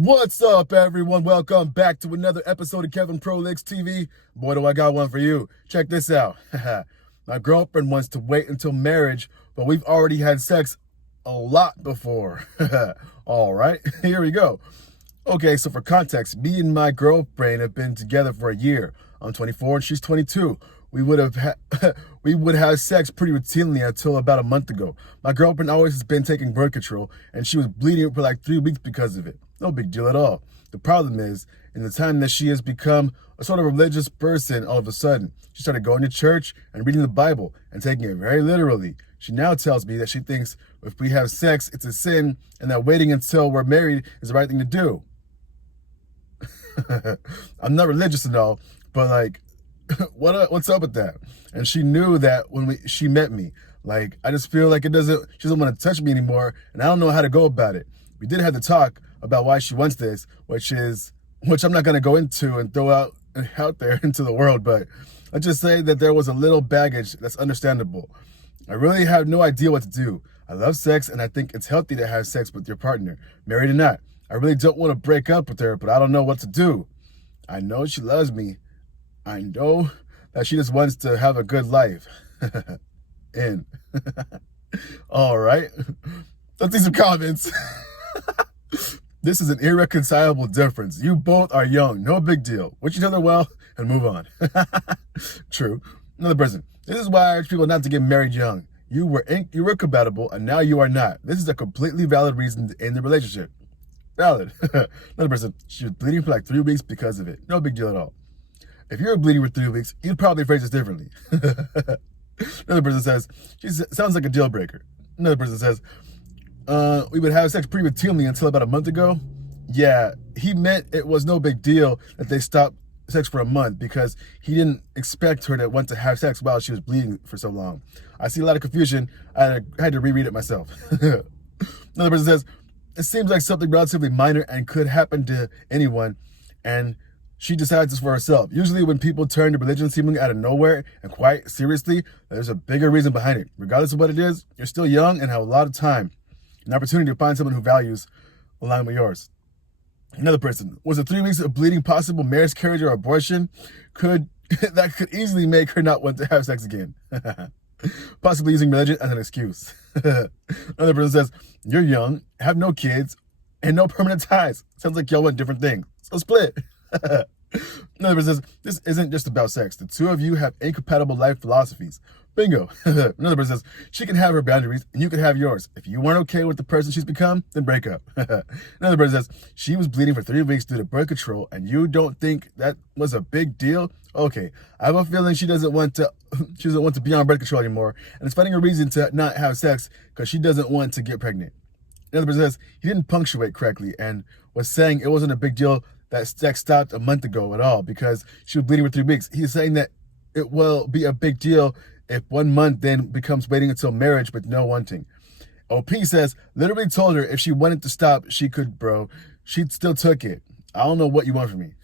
What's up, everyone? Welcome back to another episode of Kevin Prolix TV. Boy, do I got one for you. Check this out. My girlfriend wants to wait until marriage, but we've already had sex a lot before. All right, here we go. Okay, so for context, me and my girlfriend have been together for a year. I'm 24 and she's 22. We would have sex pretty routinely until about a month ago. My girlfriend always has been taking birth control, and she was bleeding for like 3 weeks because of it. No big deal at all. The problem is, in the time that she has become a sort of religious person, all of a sudden, she started going to church and reading the Bible and taking it very literally. She now tells me that she thinks if we have sex, it's a sin, and that waiting until we're married is the right thing to do. I'm not religious and all, but like, what's up with that? And she knew that when she met me. Like, I just feel like she doesn't want to touch me anymore, and I don't know how to go about it. We did have to talk about why she wants this, which I'm not going to go into and throw out there into the world, but let's just say that there was a little baggage that's understandable. I really have no idea what to do. I love sex, and I think it's healthy to have sex with your partner, married or not. I really don't want to break up with her, but I don't know what to do. I know she loves me. I know that she just wants to have a good life. In. All right. Let's see some comments. This is an irreconcilable difference. You both are young. No big deal. Wish each other well and move on. True. Another person. This is why I urge people not to get married young. You were compatible, and now you are not. This is a completely valid reason to end the relationship. Valid. Another person. She was bleeding for like 3 weeks because of it. No big deal at all. If you were bleeding for 3 weeks, you'd probably phrase this differently. Another person says, she sounds like a deal breaker. Another person says, we would have sex pretty routinely until about a month ago. Yeah, he meant it was no big deal that they stopped sex for a month because he didn't expect her to want to have sex while she was bleeding for so long. I see a lot of confusion. I had to reread it myself. Another person says, it seems like something relatively minor and could happen to anyone, and she decides this for herself. Usually when people turn to religion seemingly out of nowhere and quite seriously, there's a bigger reason behind it. Regardless of what it is, you're still young and have a lot of time. An opportunity to find someone who values align with yours. Another person. Was the 3 weeks of bleeding possible miscarriage or abortion? That could easily make her not want to have sex again. Possibly using religion as an excuse. Another person says, you're young, have no kids, and no permanent ties. Sounds like y'all want different things. So split. Another person says, this isn't just about sex. The two of you have incompatible life philosophies. Bingo. Another person says, she can have her boundaries and you can have yours. If you weren't okay with the person she's become, then break up. Another person says, she was bleeding for 3 weeks due to birth control and you don't think that was a big deal? Okay, I have a feeling she doesn't want to be on birth control anymore, and it's finding a reason to not have sex because she doesn't want to get pregnant. Another person says, he didn't punctuate correctly and was saying it wasn't a big deal that sex stopped a month ago at all because she was bleeding for 3 weeks. He's saying that it will be a big deal if 1 month then becomes waiting until marriage with no wanting. OP says, literally told her if she wanted to stop, she could, bro. She still took it. I don't know what you want from me.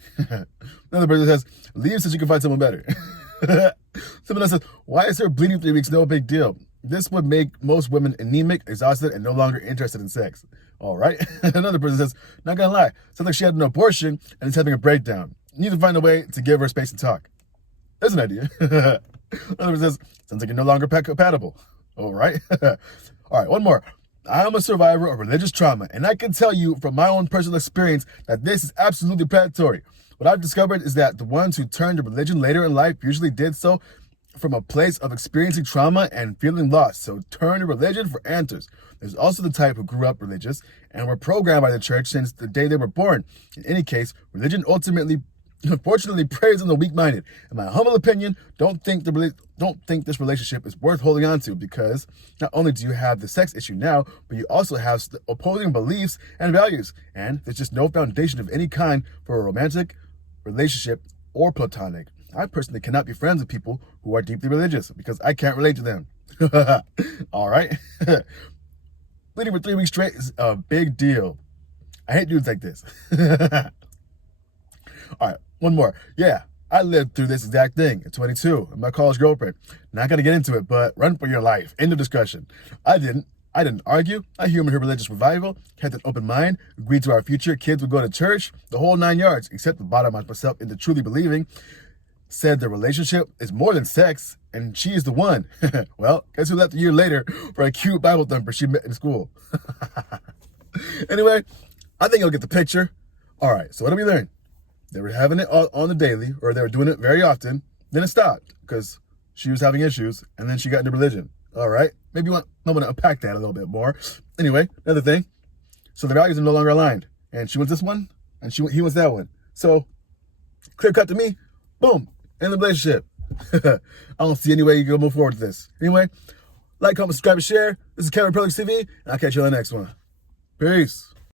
Another person says, leave so you can find someone better. Someone else says, why is her bleeding 3 weeks no big deal? This would make most women anemic, exhausted, and no longer interested in sex. All right. Another person says, not gonna lie, sounds like she had an abortion and is having a breakdown. You need to find a way to give her space to talk. There's an idea. Another person says, sounds like you're no longer compatible. All right. All right, one more. I'm a survivor of religious trauma, and I can tell you from my own personal experience that this is absolutely predatory. What I've discovered is that the ones who turned to religion later in life usually did so from a place of experiencing trauma and feeling lost, so turn to religion for answers. There's also the type who grew up religious and were programmed by the church since the day they were born. In any case, religion unfortunately preys on the weak-minded. In my humble opinion, don't think this relationship is worth holding on to because not only do you have the sex issue now, but you also have opposing beliefs and values, and there's just no foundation of any kind for a romantic relationship or platonic. I personally cannot be friends with people who are deeply religious because I can't relate to them. All right. Bleeding for 3 weeks straight is a big deal. I hate dudes like this. All right, one more. Yeah, I lived through this exact thing at 22 with my college girlfriend. Not going to get into it, but run for your life. End of discussion. I didn't. I didn't argue. I humored her religious revival, kept an open mind, agreed to our future kids would go to church, the whole 9 yards, except the bottom myself into truly believing. Said the relationship is more than sex, and she's the one. Well, guess who left a year later for a cute Bible thumper she met in school? Anyway, I think you'll get the picture. All right, so what did we learn? They were having it on the daily, or they were doing it very often. Then it stopped because she was having issues, and then she got into religion. All right, maybe I want to unpack that a little bit more. Anyway, another thing. So the values are no longer aligned, and she wants this one, and he wants that one. So clear cut to me. Boom, end the relationship. I don't see any way you can move forward with this. Anyway, like, comment, subscribe, and share. This is Kevin Public TV, and I'll catch you on the next one. Peace.